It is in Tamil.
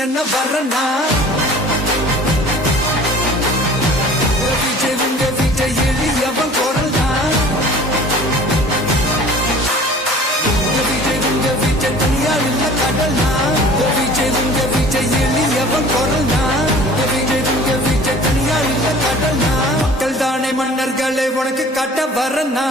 என்ன வரனா விஜய் உங்க விஜய் எளியவன் குரல் தான் விஜய் உங்க விஜய் தனியார் இல்ல கடல்னா விஜய் உங்க விஜய் எளியவன் குரல் தான் விஜய் உங்க விஜய் தனியார் இல்ல கடல்னா மக்கள் தானே மன்னர்களை உனக்கு காட்ட வரனா